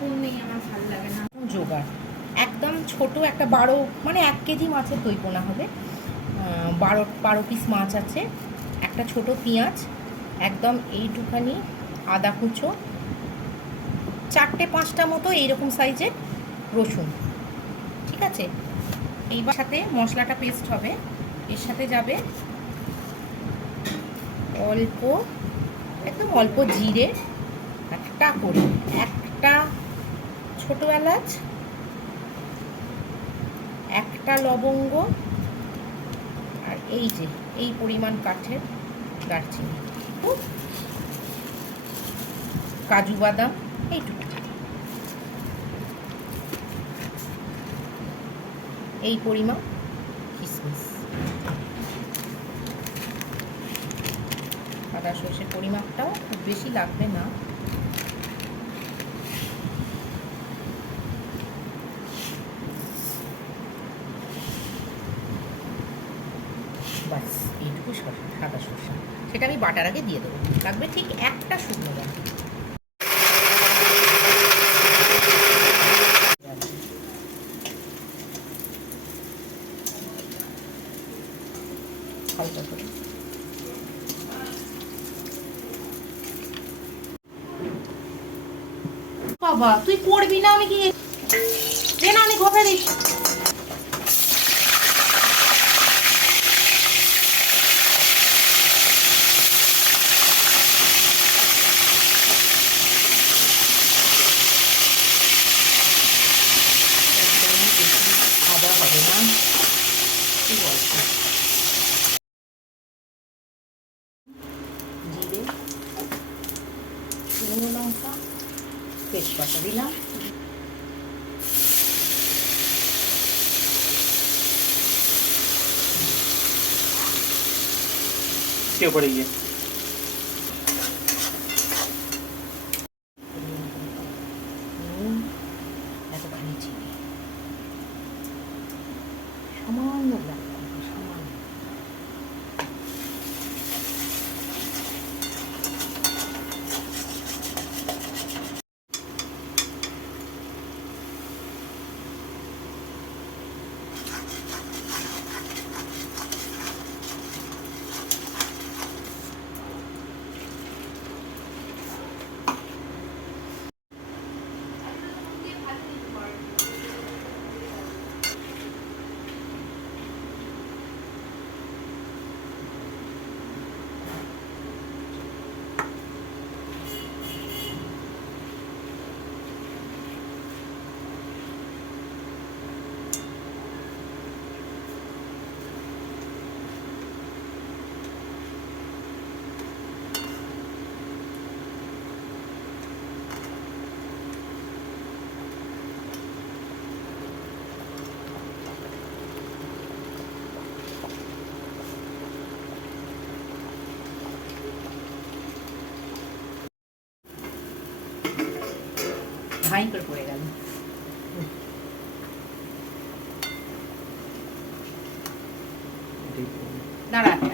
Spoon নেই, আমার ভালো লাগে না। জোগাড়? একদম ছোট একটা বারো মানে এক কেজি মাছের দই পোনা হবে। বারো বারো পিস মাছ আছে। একটা ছোট পেঁয়াজ, একদম এইটুখানি আদা কুচো, চারটে পাঁচটা মতো এইরকম সাইজের রসুন। ঠিক আছে? এইবার সাথে মশলাটা পেস্ট হবে। এর সাথে যাবে অল্প, একদম অল্প জিরে, একটা করে, একটা ছোটো এলাচ, একটা লবঙ্গ, আর এই যে, এই পরিমাণ কাঠের দারচিনি। কাজু বাদাম, এইটুকু। এই পরিমাণ কিশমিশ আদা সর্ষের পরিমাপটাও খুব বেশি লাগবে না। বাস এইটুকু সরষা সাদা সরষা। সেটা আমি বাটার আগে দিয়ে দেবো। লাগবে ঠিক একটা শুকনো লঙ্কা বাবা, তুই করবি না আমি কি? দে না, আমি ঘরে দিস। কি বলছো জিরে শুকনো লঙ্কা তেজপাতা দিলাম के ऊपर ही है নুন এতখানি চিনি সামান্য black ভাই করে পড়ে গেল দাঁড়া